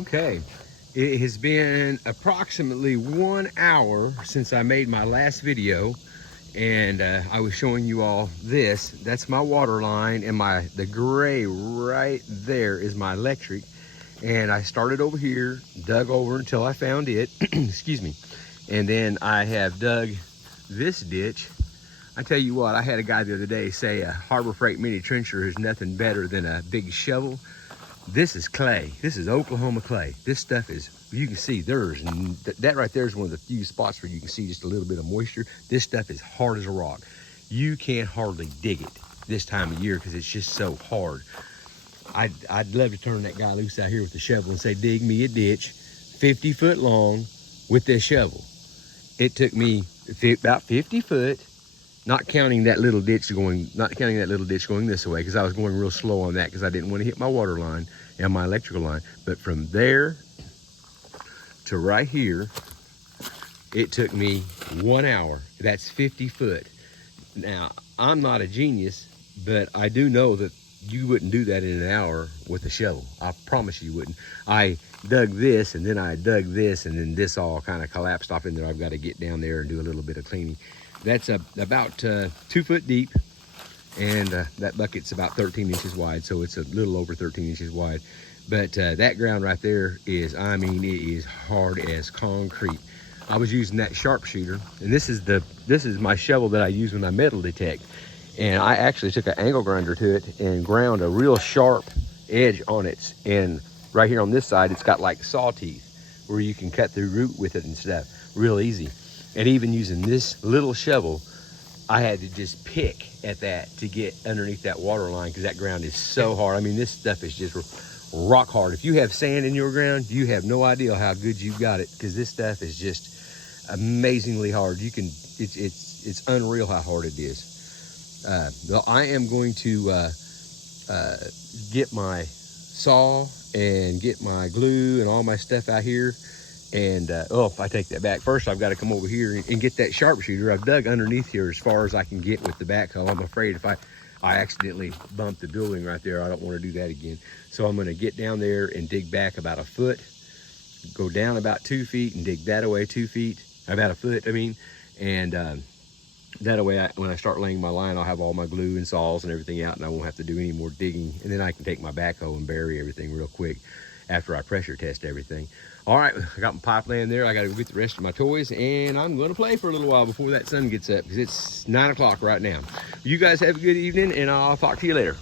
Okay, it has been approximately 1 hour since I made my last video, and I was showing you all this. That's my water line, and the gray right there is my electric. And I started over here, dug over until I found it, excuse me, and then I have dug this ditch. I tell you what, I had a guy the other day say a Harbor Freight mini trencher is nothing better than a big shovel. This is clay. This is Oklahoma clay. This stuff is, you can see that right there is one of the few spots where you can see just a little bit of moisture. This stuff is hard as a rock. You can't hardly dig it this time of year because it's just so hard. I'd love to turn that guy loose out here with the shovel and say, dig me a ditch 50 foot long with this shovel. It took me about 50 foot, not counting that little ditch going this way, because I was going real slow on that because I didn't want to hit my water line and my electrical line. But from there to right here, it took me 1 hour. That's 50 foot. Now, I'm not a genius, but I do know that you wouldn't do that in an hour with a shovel. I promise you wouldn't. I dug this, and then I dug this, and then this all kind of collapsed off in there. I've got to get down there and do a little bit of cleaning. That's about 2 foot deep, and that bucket's about 13 inches wide, so it's a little over 13 inches wide. But that ground right there is, I mean, it is hard as concrete. I was using that sharpshooter, and this is my shovel that I use when I metal detect. And I actually took an angle grinder to it and ground a real sharp edge on it. And right here on this side, it's got like saw teeth where you can cut through root with it and stuff real easy. And even using this little shovel, I had to just pick at that to get underneath that water line because that ground is so hard. I mean, this stuff is just rock hard. If you have sand in your ground, you have no idea how good you've got it, because this stuff is just amazingly hard. It's unreal how hard it is. I am going to get my saw and get my glue and all my stuff out here. And if I take that back, first I've got to come over here and get that sharpshooter. I've dug underneath here as far as I can get with the backhoe. I'm afraid if I accidentally bump the building right there, I don't want to do that again. So I'm going to get down there and dig back about a foot, go down about 2 feet and dig that away 2 feet, about a foot, I mean. And that way, when I start laying my line, I'll have all my glue and saws and everything out, and I won't have to do any more digging. And then I can take my backhoe and bury everything real quick after I pressure test everything. All right, I got my pipe laying there. I got to go get the rest of my toys, and I'm going to play for a little while before that sun gets up, because it's 9 o'clock right now. You guys have a good evening, and I'll talk to you later.